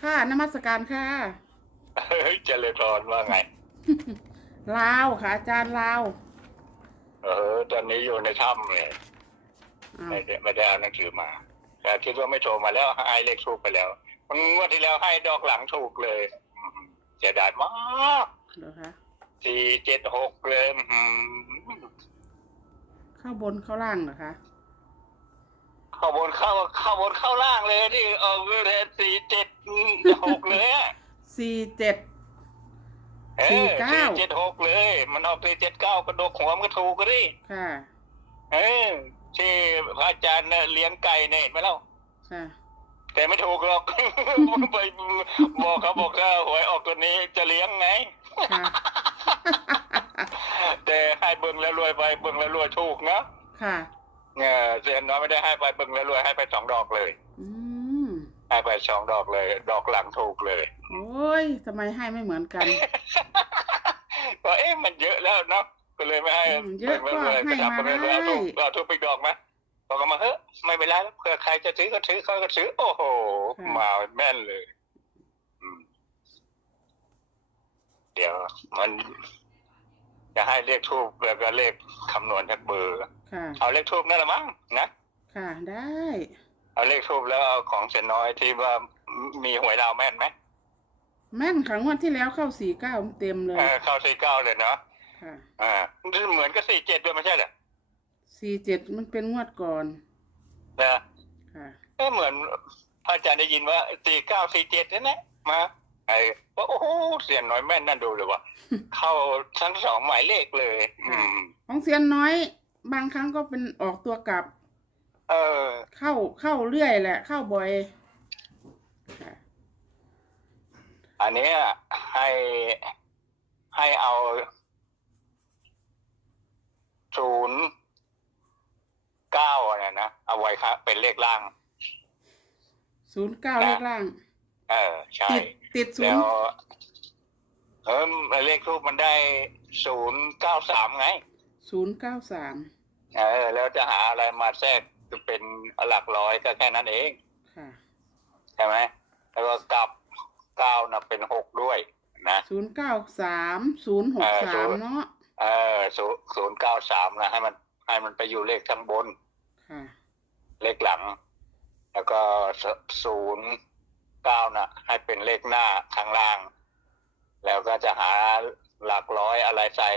ค่ะนมัสการค่ะ เฮ้ยเจริญพรว่าไง ลาวค่ะ อาจารย์ลาว เออ ตอนนี้อยู่ในถ้ำเลยอ้าวไม่ได้ไม่ได้เอาหนังสือมา แต่คิดว่าไม่โทรมาแล้วให้เลขถูกไปแล้วมันงวดที่แล้วให้ดอกหลังถูกเลยอืมเสียดายมากเหรอคะสี่เจ็ดหกเลยอืมเข้าบนเข้าล่างเหรอคะเข้าบนเข้าเข้าบนเข้าล่างเลยที่เออเลยสี่เจ็ดหกเลยอะสี่เจ็ดเอสี่อเก้าสี่เจ็ดหกเลย มันออกสี่เจ็ดเก้ากระดกหัวมันก็ถูกก็ดิค่ะเออที่พระอาจารย์เนี่ยเลี้ยงไก่เนี่ยเห็นไหมเล่าค่ะแต่ไม่ถูกหรอกไปบอกเขาบอกว่าหวยออกตัวนี้จะเลี้ยงไงค่ะแต่ให้เบิ่งแล้วรวยไปเบิ่งแล้วรวยถูกนะค่ะ เออเซียนน้อยไม่ได้ให้ไปเบิ่งแล้วรวยให้ไปสองดอกเลย อืมให้ไปสองดอกเลย ดอกหลังถูกเลย โอ้ยทำไมให้ไม่เหมือนกัน ก็เอ๊ะมันเยอะแล้วเนาะก็เลยไม่ให้อืมเยอะก็ไม่ให้ไม่มาไม่ไม่เอาได้ถูกเอาถูกไปดอกไหมบอกกันมาเฮ้ยไม่เป็นไรแล้วเผื่อใครจะซื้อก็ซื้อเขาก็ซื้อ โอ้โหมาแม่นเลย อืม เดี๋ยวมัน จะให้เลขทูบแล้วก็เลขคำนวณจากเบอร์ ค่ะ เอาเลขทูบนั่นแหละมั้งนะ ค่ะได้ เอาเลขทูบแล้วเอาของเซนน้อยที่ว่ามีหวยดาวแม่นไหมแม่นครั้งวันที่แล้วเข้าสี่เก้าเต็มเลยเออเข้าสี่เก้าเลยเนาะค่ะอ่าเหมือนกับสี่เจ็ดด้วยไม่ใช่เหรอสี่เจ็ดมันเป็นงวดก่อนนะค่ะเอ๊ะเหมือนพระอาจารย์ได้ยินว่าสี่เก้าสี่เจ็ดนี่นะมา ไอ้ว่าโอ้โหเสียนน้อยแม่นนั่นดูเลยว่าเข้าทั้งสองหมายเลขเลย อืม ของเซียนน้อย บางครั้งก็เป็นออกตัวกลับ เออ เข้าเข้าเรื่อยแหละ เข้าบ่อยค่ะอันเนี้ยให้ให้เอาศูนย์เก้าเนี่ยนะเอาไว้ครับเป็นเลขล่างศูนย์เก้าเลขล่าง เออใช่ติดติดศูแล้นวย์เออเลขทูปมันได้ศูนย์เก้าสามไง ศูนย์เก้าสามเออ แล้วจะหาอะไรมาแทรกจะเป็นหลักร้อยก็แค่นั้นเอง ค่ะใช่ไหมแล้วก็กลับเก้านะเป็นหกด้วยนะ ศูนย์เก้าสามศูนย์หกเอสามอเนาะเออศูนย์เก้าสามนะให้มันให้มันไปอยู่เลขข้างบน ค่ะ เลขหลัง แล้วก็ศูนย์ เก้านะให้เป็นเลขหน้าข้างล่าง แล้วก็จะหาหลักร้อยอะไรใส่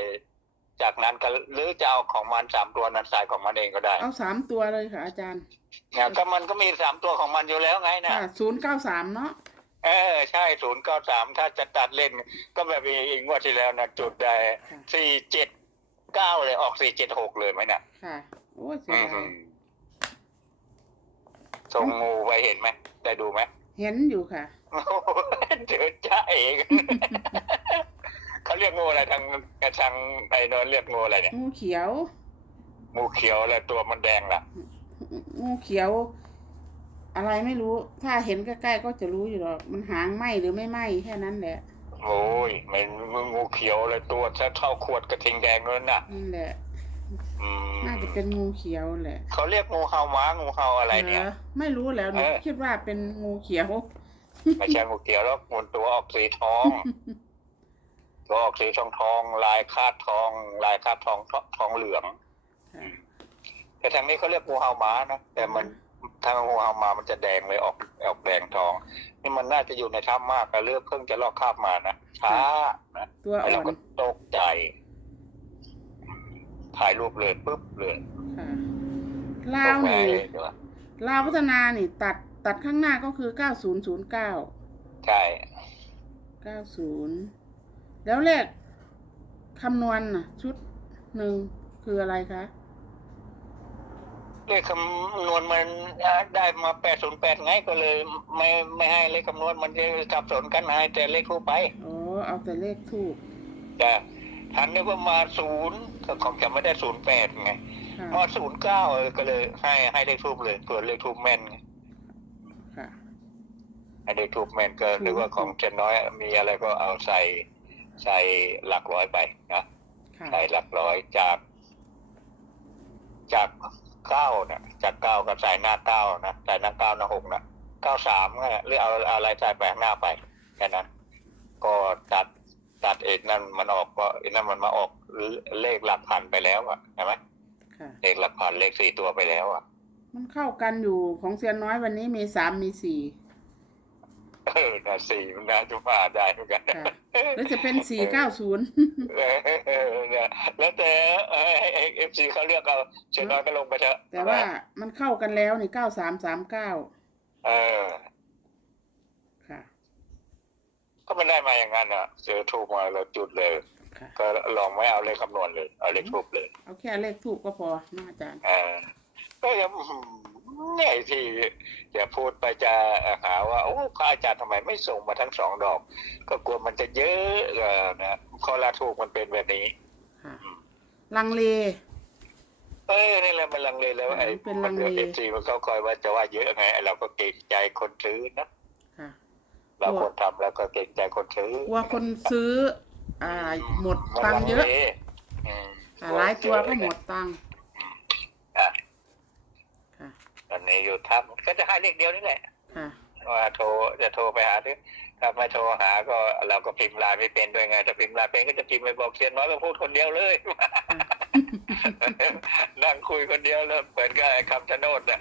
จากนั้นก็หรือจะเอาของมันสามตัวนั้นใส่ของมันเองก็ได้เอาสามตัวเลยค่ะ อาจารย์เนี่ยก็มันก็มีสามตัวของมันอยู่แล้วไงนะค่ะศูนย์เก้าสามเนาะเออใช่ศูนย์เก้าสามถ้าจะตัดเล่น ก็แบบอีกงวดที่แล้วนะจุดได้สี่เจ็ดเก้าเลยออกสี่เจ็ดหกเลยไหมน่ะค่ะโอ้ยเสียอืดายมส่งงูไปเห็นไหมได้ดูไหม เห็นอยู่ค่ะโอ้โหเจอจ้าเองเขาเรียกงูอะไรทางทางไอ้นนเรียกงูอะไรเนี่ยงูเขียว งูเขียวอะไรตัวมันแดงล่ะงูเขียว อะไรไม่รู้ ถ้าเห็นใกล้ๆก็จะรู้อยู่หรอกมันหางไหมหรือไม่ไหมแค่นั้นแหละโอ้ยมันงูเขียวเลยตัวจะเท่าขวดกระทิงแดงนั่นน่ะนั่นแหละอืม น่าจะเป็นงูเขียวแหละเขาเรียกงูเห่าม้างูเห่าอะไรเนี่ยหไม่รู้แล้วหนูเออคิดว่าเป็นงูเขียวไม่ใช่งูเขียวแล้วงูตัวออกสีทองตัวออกสีทองทองลายคาดทอง ลายคาดทองทองเหลืองค่ะแต่ทางนี้เขาเรียกงูเห่าม้านะแต่มันทางงูเห่าม้ามันจะแดงเลยออกออกแดงทอง นี่มันน่าจะอยู่ในถ้ำมากแต่เลือกเพิ่งจะลอกคราบมานะช้านะตัวไอ้อ่เราอนก็ตกใจ ถ่ายรูปเลยปุ๊บเลยค่ะลาตวกใจนี่เลยเดี๋ยวลาวพัฒนานี่ ตัดตัดข้างหน้าก็คือเก้าศูนย์ศูนย์เก้าใช่เก้าศูนย์แล้วเลขคำนวณน่ะ ชุดหนึ่งคืออะไรคะเลขคำนวณมันได้มาแปดศูนย์แปดไงก็เลย ไม่ไม่ให้เลขคำนวณมันจะสับสนกันให้แต่เลขทั่วไป อ๋อเอาแต่เลขทูบแต่ทันนึกว่ามาศูนย์ ก็ของจะไม่ได้ศูนย์แปดไงค่ะมาศูนย์เก้าก็เลยให้ให้เลขทูบเลยเกิดเลขทูบแม่นไงค่ะให้เลขทูบแม่นก็นึกว่าของเจนน้อยมีอะไรก็เอาใส่ใส่หลักร้อยไปนะค่ะใส่หลักร้อยจาก จากเก้าเนี่ยจากเก้ากับใส่หน้าเก้านะใส่หน้าเก้าหน้าหกนะเก้าสามหรือเอาอะไรใส่ไปข้างหน้าไปแค่นั้นก็ตัด ตัดเอกนั่นมันออกก็ไอ้นั่นมันมาออกเลขหลักพันไปแล้วอะใช่ไหมค่ะเลขหลักพันเลขสี่ตัวไปแล้วอะมันเข้ากันอยู่ของเซียนน้อยวันนี้มีสามมีสี่เออนะสี่มันน่าจะมาได้เหมือนกันนะค่ะหรือจะเป็นสี่เก้าศูนย์เออเนี่ยแล้วแต่เอฟซีเขาเลือกเอาเชียน้อยก็ลงไปเถอะแต่ว่ามันเข้ากันแล้วนี่เก้าสามสามเก้า เออค่ะ ก็ไม่ได้มาอย่างนั้นอะเจอทูบมาแล้วจุดเลยค่ะก็ลองไม่เอาเลขคำนวณเลย เอาเลขทูบเลย เอาแค่เลขถูกก็พอนะอาจารย์เออก็ยังเนี่ยที่จะพูดไปจะหาว่าโอ้พระอาจารย์ทำไมไม่ส่งมาทั้งสองดอก ก็กลัวมันจะเยอะเออนะข้อละถูกมันเป็นแบบนี้ค่ะลังเลเออนี่แหละมันลังเลแล้วไอ้เป็นลังเลเอฟซีมันก็คอยว่าจะว่าเยอะไงไอ้เราก็เกรงใจคนซื้อนะค่ะ เราคนทำแล้วก็เกรงใจคนซื้อกลัวคนซื้อ อ่า หมดตังค์เยอะมันลัลอืมอ่าหลายตัวก็หมดตังค์อะค่ะตอนนี้อยู่ทำก็จะให้เลขเดียวนี่แหละค่ะว่าโทรจะโทรไปหาที่ถ้าไม่โทรหาก็เราก็พิมพ์ไลน์ไม่เป็นด้วยไงถ้าพิมพ์ไลน์เป็นก็จะพิมพ์ไปบอกเชียนน้อยก็พูดคนเดียวเลยนั่งคุยคนเดียวแล้วเหมือนกับไอ้คำชะโนดนะ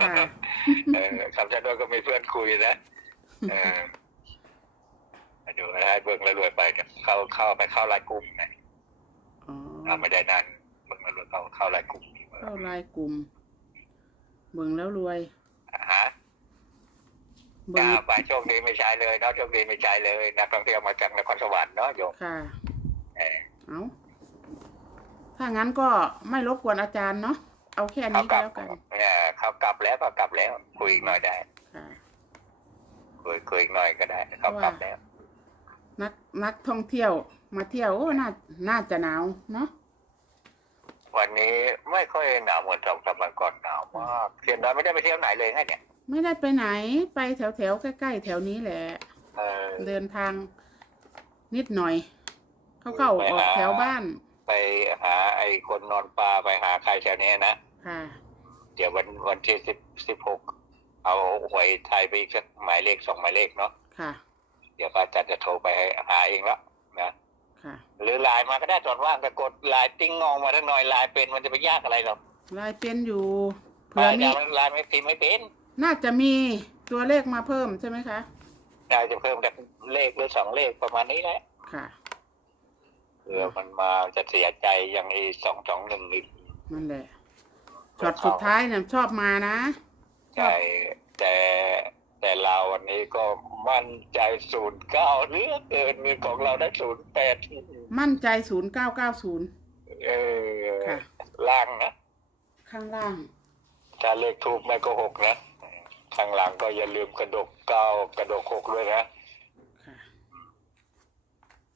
ค่ะเออคำชะโนดก็มีเพื่อนคุยนะเออ ดูให้เบิ่งแล้วรวยไปเนี่ยเข้าเข้าไปเข้าไลน์กลุ่มนะอ๋อถ้าไม่ได้นั่นเบิ่งแล้วรวยเข้าเข้าไลน์กลุ่มเข้าลายกลุ่ม เบิ่งแล้วรวยฮะเบิ่งอ่าไปโชคดีไม่ใช้เลยเนาะโชคดีไม่ใช้เลยนักท่องเที่ยวมาจากนครสวรรค์เนาะโยมค่ะเออเอาถ้างั้นก็ไม่รบกวนอาจารย์เนาะเอาแค่เขานี้กก็ลับแล้วกันเนี่ยเขากลับแล้วก็กลับแล้วคุยอีกหน่อยได้ ค่ะคุยคุยอีกหน่อยก็ได้เขากลับแล้ว นักนักท่องเที่ยว มาเที่ยวโอ้น่าน่าจะหนาวเนาะวันนี้ไม่ค่อยหนาวเหมือนสองสามวันก่อนหนาวมากเทียนน้อยไม่ได้ไปเที่ยวไหนเลยไงเนี่ย ไม่ได้ไปไหนไปแถวแถวๆใกล้ๆแถวนี้แหละเออเดินทางนิดหน่อย เข้าเข้าออกแถวบ้าน ไปหาไอ้คนนอนปลาไปหาใครแถวนี้นะค่ะเดี๋ยววันวันที่สิบสิบหก เอาหวยไทยไปอีกสักหมายเลขสองหมายเลขเนาะค่ะ เดี๋ยวพระอาจารย์จะโทรไปหาเองละนะค่ะ หรือไลน์มาก็ได้ตอนว่างแต่กดไลน์ติ้งงองมาทั้งหน่อยไลน์เป็นมันจะไปยากอะไรหรอกลายเป็นอยู่เผื่อมีไลน์ไม่พิมพ์ไม่เป็น น่าจะมีตัวเลขมาเพิ่มใช่ไหมคะได้จะเพิ่มจากเลขหรือสองเลขประมาณนี้แหละค่ะเผื่อมันมาจะเสียใจอย่างอีสองสองหนึ่งอีกนั่นแหละช็อตสุดท้ายเนี่ยชอบมานะ ใช่แต่แต่เราวันนี้ก็มั่นใจศูนย์เก้าเหลือเกินเงินของเราได้ศูนย์แปดมั่นใจศูนย์เก้าเก้าศูนย์เออค่ะ ล่างนะข้างล่าง ถ้าเลขทูบไม่ก็หกนะ ข้างหลังก็อย่าลืมกระดกเก้ากระดกหกด้วยนะค่ะ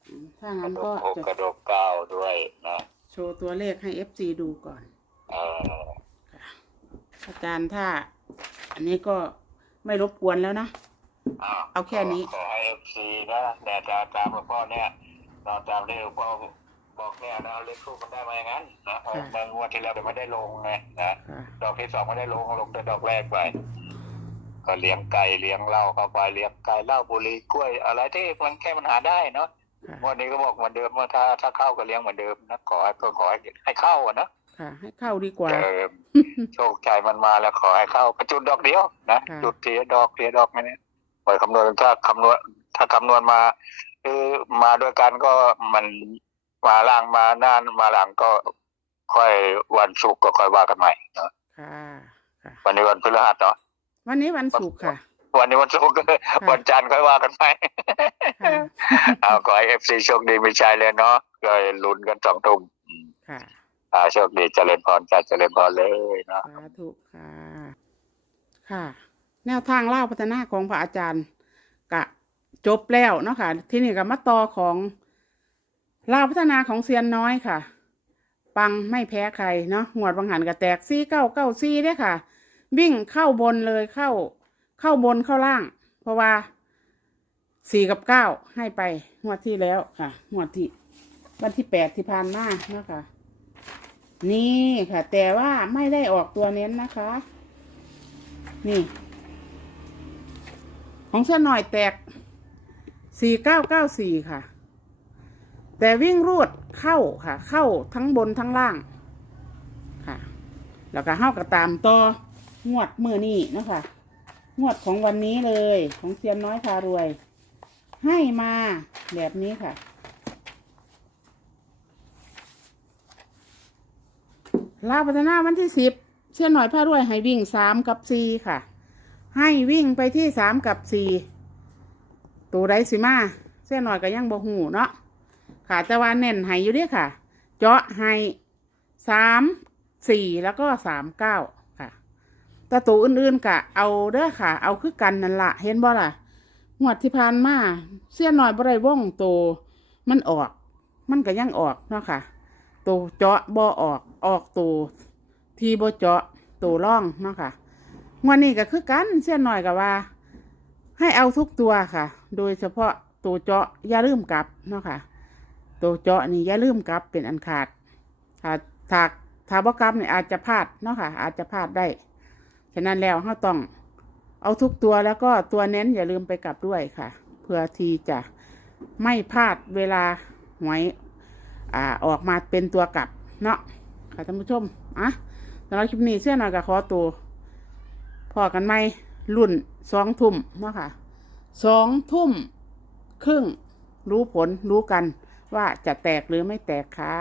อืมถ้ากระงั้นดก็กหกจะกระดกเก้าด้วยนะโชว์ตัวเลขให้ FC ดูก่อน เออค่ะอาจารย์ถ้า อันนี้ก็ไม่รบกวนแล้วนะ เอาแค่นี้ ขอให้เอฟซีนะเนี่ยตามตามหลวงพ่อเนี่ยตามตามที่หลวงพ่อบอกเนี่ยนะเลขทูบมันได้มาอย่างนั้นนะเออบางงวดที่แล้วเดี๋ยวไม่ได้ลงไงนะค่ะดอกที่สองไม่ได้ลงลงแต่ดอกแรกไปก็เลี้ยงไก่เลี้ยงเหล้าเข้าไปเลี้ยงไก่เหล้าบุหรี่กล้วย อะไรที่มันแค่มันหาได้เนาะค่ะวันนี้ก็บอกเหมือนเดิมว่าถ้าถ้าเข้าก็เลี้ยงเหมือนเดิมนะขอให้ก็ขอให้ให้เข้าอะนะ ค่ะ ให้เข้าดีกว่า เออโชคใจมันมาแล้วขอให้เข้าประจุดดอกเดียวนะค่ะ จุดเทียดอกเทียดอกไม่เนี่ยปล่อยคำนวณถ้าคำนวณถ้าคำนวณมาคือมาด้วยกันก็มันมาล่างมาหน้ามาหลังก็ค่อยวันศุกร์ก็ค่อยว่ากันใหม่เนาะค่ะ ค่ะ วันนี้วันพฤหัสเนาะ วันนี้วันศุกร์ค่ะ วันนี้วันศุกร์ก็วันจันทร์ค่อยว่ากันไปค่ะ เอาขอให้เอฟซีโชคดีมีชัยเลยเนาะก็ลุ้นกันสองทุ่มค่ะ อ่าโชคดีเจริญพรจ้าเจริญพรเลยเนาะสาธุค่ะ ค่ะ แนวทางเล่าพัฒนาของพระอาจารย์กะจบแล้วเนาะค่ะ ที่นี่กับมาต่อของเล่าพัฒนาของเซียนน้อยค่ะ ปังไม่แพ้ใครเนาะหวดบางหันกับแตกซี่เก้าเก้าซี่ด้วยค่ะ วิ่งเข้าบนเลยเข้า เข้าบนเข้าล่าง เพราะว่าสี่กับเก้าให้ไปงวดที่แล้วค่ะงวดที่วันที่แปดที่ผ่านมาเนาะค่ะ นี่ค่ะ แต่ว่าไม่ได้ออกตัวเน้นนะคะ นี่ ของเส้นหน่อยแตกสี่เก้าเก้าสี่ค่ะ แต่วิ่งรูดเข้าค่ะ เข้าทั้งบนทั้งล่างค่ะ แล้วก็เข้ากับตามต่องวดมือนี้นะคะงวดของวันนี้เลย ของเซียนน้อยพารวย ให้มาแบบนี้ค่ะ ลาพัฒนาวันที่สิบเชื่อหน่อยพารวยให้วิ่งสามกับสี่ค่ะ ให้วิ่งไปที่สามกับสี่ตัวใดสิมาเส้นหน่อยก็ยังบ่หูเนาะค่ะแต่ว่าเน้นให้อยู่เด้อค่ะ เจาะให้สามสี่แล้วก็สามเก้าค่ะ แต่ตัวอื่นๆกะเอาเด้อค่ะ เอาคือกันนั่นละเห็นบ่ล่ะงวดที่ผ่านมาเสี้ยนหน่อยบ่ได้ว่องโตวมันออก มันก็ยังออกเนาะค่ะตัวเจาะบ่ออก ออกตัวทีโบเจาะตัวร่องเนาะค่ะงวดนี้ก็คือกันเสี้ยนหน่อยกับว่า ให้เอาทุกตัวค่ะ โดยเฉพาะตัวเจาะอย่าลืมกลับเนาะค่ะ ตัวเจาะนี่อย่าลืมกลับเป็นอันขาดถ้าถ้าถ้าบกลับเนี่ยอาจจะพลาดเนาะค่ะ อาจจะพลาดได้ฉะนั้นแล้วเราต้องเอาทุกตัวแล้วก็ตัวเน้นอย่าลืมไปกลับด้วยค่ะ เพื่อที่จะไม่พลาดเวลาหวยอออกมาเป็นตัวกลับเนาะ ค่ะท่านผู้ชมอะสำหรับคลิปนี้เสื้อหน่อยกับขอตัวพอกันไหมรุ่นสองทุ่มเนาะค่ะสองทุ่มครึ่งรู้ผลรู้กันว่าจะแตกหรือไม่แตกค่ะ